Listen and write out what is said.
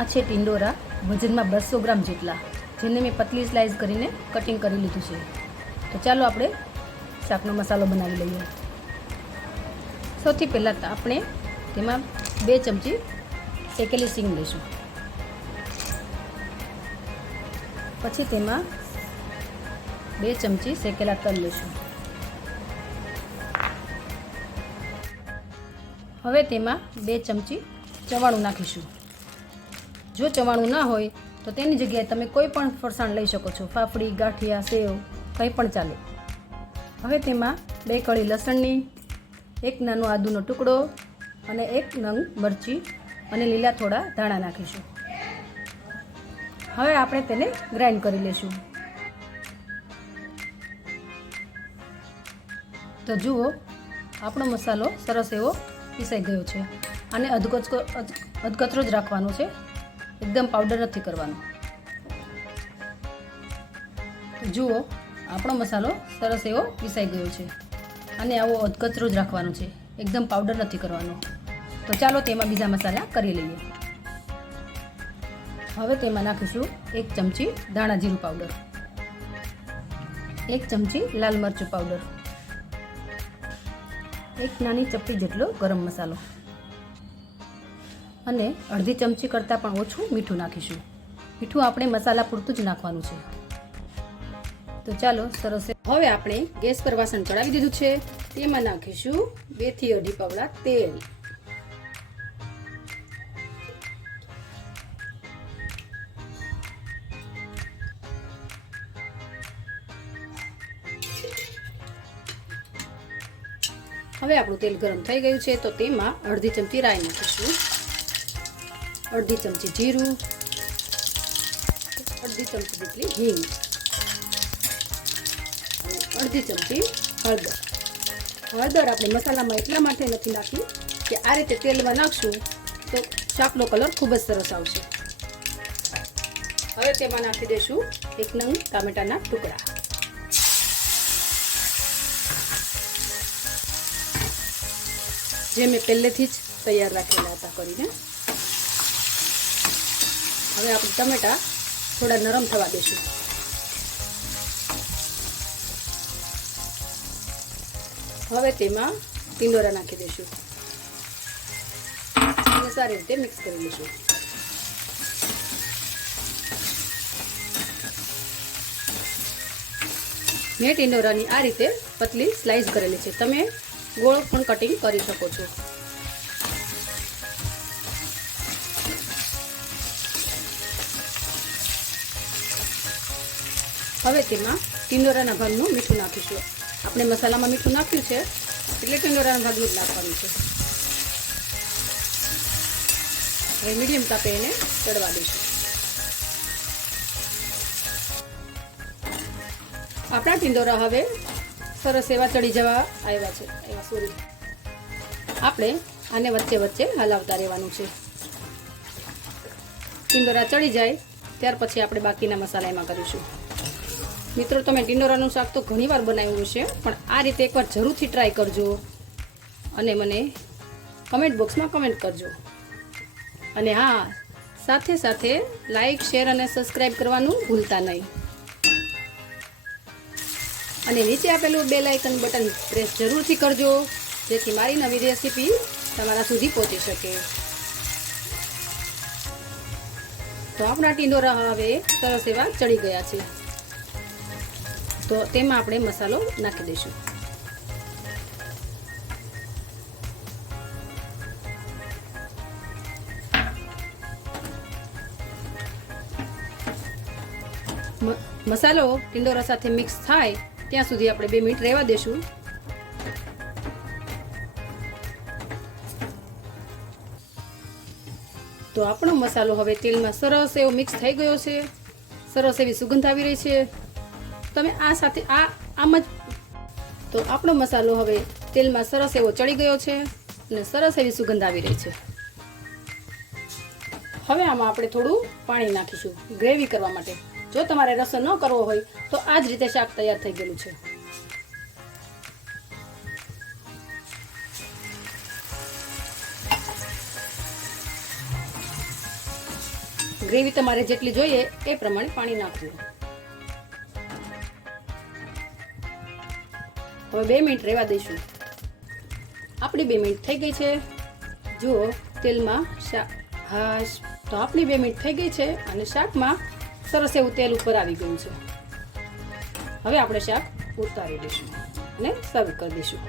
આ છે ટિંડોરા, વજનમાં 200 ગ્રામ જેટલા, જેને મેં પતલી સ્લાઇસ કરીને કટિંગ કરી લીધું છે. તો ચાલો આપણે શાકનો મસાલો બનાવી લઈએ. સૌથી પહેલાં આપણે તેમાં 2 ચમચી શેકેલી સિંગ લઈશું. પછી તેમાં 2 ચમચી શેકેલા તલ લઈશું. હવે તેમાં 2 ચમચી ચવાણું નાખીશું. જો ચવાણું ના હોય તો તેની જગ્યાએ તમે કોઈ પણ ફરસાણ લઈ શકો છો. ફાફડી, ગાંઠિયા, સેવ કંઈ પણ ચાલે. હવે તેમાં 2 કળી લસણની, 1 નાનો આદુનો ટુકડો અને 1 નંગ મરચી અને લીલા થોડા ધાણા નાખીશું. હવે આપણે તેને ગ્રાઇન્ડ કરી લઈશું. તો જુઓ, આપણો મસાલો સરસ એવો પીસાઈ ગયો છે. આને અધકચરો જ રાખવાનો છે, એકદમ પાવડર નથી કરવાનો. તો જુઓ, આપણો મસાલો સરસ એવો પીસાઈ ગયો છે. આને આવો અધકચરો જ રાખવાનો છે, એકદમ પાવડર નથી કરવાનો. તો ચાલો તેમાં બીજા મસાલા કરી લઈએ. હવે તેમાં નાખીશું 1 ચમચી ધાણા જીરું પાવડર, 1 ચમચી લાલ મરચું પાવડર, 1 નાની ચપટી જેટલો ગરમ મસાલો અને અડધી ચમચી કરતાં પણ ઓછું મીઠું નાખીશું. મીઠું આપણે મસાલા પૂરતું જ નાખવાનું છે. તો ચાલો સરસ. હવે આપણે ગેસ પર વાસણ ચડાવી દીધું છે. તેમાં નાખીશું 2 થી 2.5 પાવડા તેલ. હવે આપણું તેલ ગરમ થઈ ગયું છે. તો તેમાં અડધી ચમચી રાઈ નાખીશું, અડધી ચમચી જીરું, અડધી ચમચી જેટલી હિંગ અને અડધી ચમચી હળદર. હળદર આપણે મસાલામાં એટલા માટે નથી નાખી કે આ રીતે તેલમાં નાખશું તો શાકનો કલર ખૂબ જ સરસ આવશે. હવે તેમાં નાખી દઈશું 1 નંગ ટામેટાના ટુકડા. જે મેં પહેલેથી જ તૈયાર રાખેલા હતા કરીને. હવે આપણે ટમેટા થોડા નરમ થવા દઈશું. હવે તેમાં ટિંડોરા નાખી દઈશું અને સારી રીતે મિક્સ કરી લઈશું. મેં ટિંડોરાની આ રીતે પતલી સ્લાઇસ કરેલી છે. તમે ગોળ પણ કટિંગ કરી શકો છો. હવે તેમાં ટિંડોરાના ભાગનું મીઠું નાખીશું. આપણે મસાલામાં મીઠું નાખ્યું છે એટલે ટિંડોરાના ભાગનું જ નાખવાનું છે. હવે મીડિયમ તાપે એને ચડવા દઈશું. આપણા ટિંડોરા હવે સરસ એવા ચડી જવા આવ્યા છે. આપણે આને વચ્ચે વચ્ચે હલાવતા રહેવાનું છે. ટિંડોરા ચડી જાય ત્યાર પછી આપણે બાકીના મસાલા એમાં કરીશું. મિત્રો, તમે ટિંડોરાનું શાક તો ઘણીવાર બનાવ્યું છે, પણ આ રીતે એકવાર જરૂરથી ટ્રાય કરજો અને મને કમેન્ટ બોક્સમાં કમેન્ટ કરજો. અને હા, સાથે સાથે લાઈક, શેર અને સબસ્ક્રાઈબ કરવાનું ભૂલતા નહીં. અને નીચે આપેલું બેલ આઇકન બટન પ્રેસ જરૂરથી કરજો, જેથી મારી નવી રેસીપી તમારા સુધી પહોંચી શકે. તો આપણા ટિંડોરા હવે સરસ એવા ચડી ગયા છે. તો તેમાં આપણે મસાલો નાખી દઈશું. મસાલો ટિંડોરા સાથે મિક્સ થાય ત્યાં સુધી આપણે 2 મિનિટ રહેવા દેશું. તો આપણો મસાલો હવે તેલમાં સરસ એવો મિક્સ થઈ ગયો છે. સરસ એવી સુગંધ આવી રહી છે. તમે આ સાથે આમ જ. તો આપણો મસાલો હવે તેલમાં સરસ એવો ચડી ગયો છે અને સરસ એવી સુગંધ આવી રહી છે. હવે આમાં આપણે થોડું પાણી નાખીશું ગ્રેવી કરવા માટે. જો તમારે રસો ન કરવો હોય તો આ જ રીતે શાક તૈયાર થઈ ગયેલું છે. ગ્રેવી તમારે જેટલી જોઈએ એ પ્રમાણે પાણી નાખવું. હવે 2 મિનિટ રહેવા દઈશું. આપણી 2 મિનિટ થઈ ગઈ છે. જુઓ તેલમાં શાક, હા તો આપણી 2 મિનિટ થઈ ગઈ છે અને શાકમાં સરસ એવું તેલ ઉપર આવી ગયું છે. હવે આપણે શાક ઉતારી દઈશું અને સર્વ કરી દઈશું.